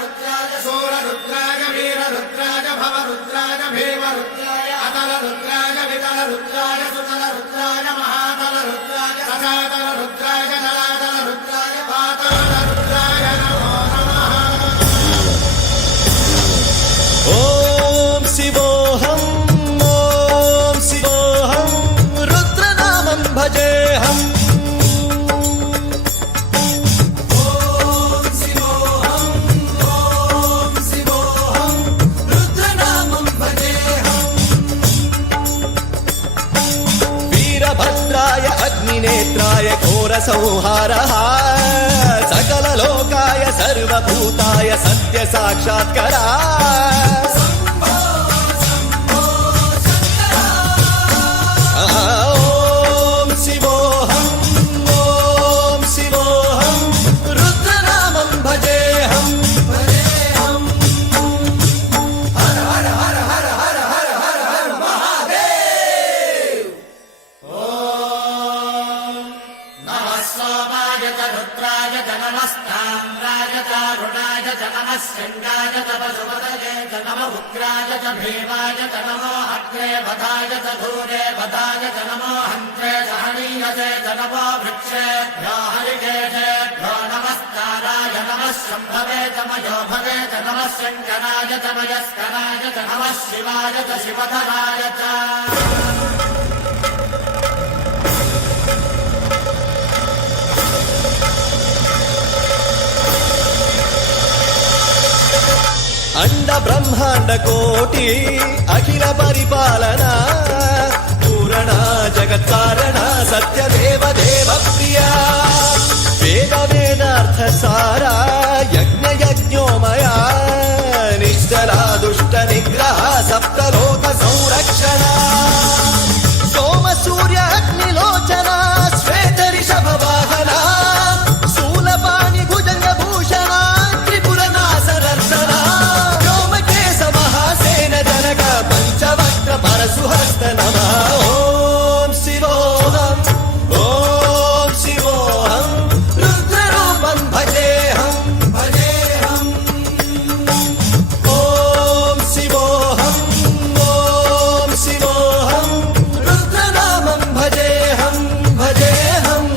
रुद्राय शूररुद्राय वीररुद्राय भवरुद्राय भीमरुद्राय अतलरुद्राय वितलरुद्राय सुतलरुद्राय महातलरुद्राय रसातलरुद्राय जलातलरुद्राय पातालरुद्राय नमो नमः। ओम शिवोऽहम् ओम शिवोऽहम् रुद्रनामं भजेऽहम्। भद्राय अग्निनेत्राय घोरसंहारः सकललोकाय सर्वभूताय सत्यसाक्षात्करा। ॐ शिवोऽहम् ॐ शिवोऽहम् रुद्रनामं भजेऽहम्। हर हर हर हर हर हर हर हर महादेव। सोमाय च रुद्राय च नमस्ताम्राय च अरुणाय च नमः शृङ्गाय च पशुपतये च नमः उग्राय च भीमाय च नमो अग्रे वधाय च धूरे वधाय च नमो हन्त्रे च हनीयसे च नमो वृक्षेभ्यो हरिकेशेभ्यो नमस्काराय नमः शम्भवे च मयोभवे च नमः शङ्कराय च मयस्कराय च नमः शिवाय च शिवधराय च। अंड ब्रह्मांड कोटि अखिल परिपालना पूरणा जगत्कारणा सत्यदेव देव प्रिया वेद वेदार्थ सारा यज्ञ यज्ञोमया निश्चला दुष्ट निग्रह सप्तलोक संरक्षणा सोम सूर्य अग्निलोचना श्वेत ऋषभ वाहना शूलपाणि भुजंग भूषणा त्रिपुरनाशनर्शना पंचवक्त्र परशुहस्त नमः। ओम शिवोऽहम् ओम शिवोऽहम् रुद्ररूपं भजेऽहम् भजेऽहम्। ओम शिवोऽहम् ओम शिवोऽहम् रुद्रनामं भजेऽहम् भजेऽहम्।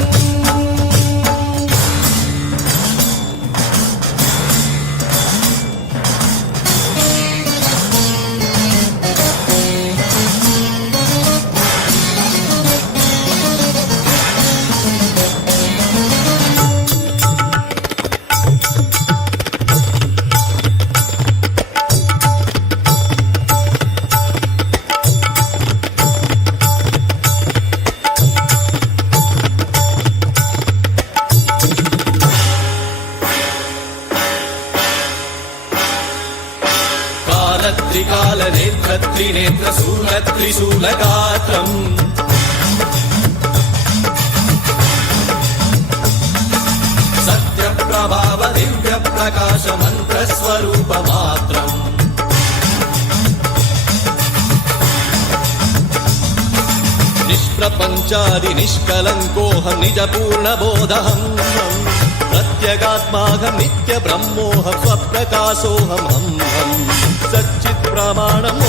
त्रिकाल नेत्र त्रिनेत्र शूल त्रिशूलगात्रम् सत्य प्रभाव दिव्य प्रकाश मंत्र स्वरूप मात्रम् निष्प्रपंचादि निष्कलंकोऽहं निज पूर्ण बोधहम् प्रत्यगात्माहं नित्य ब्रह्मोऽहं स्वप्रकाशोऽहं सच्चित् प्रमाणम्।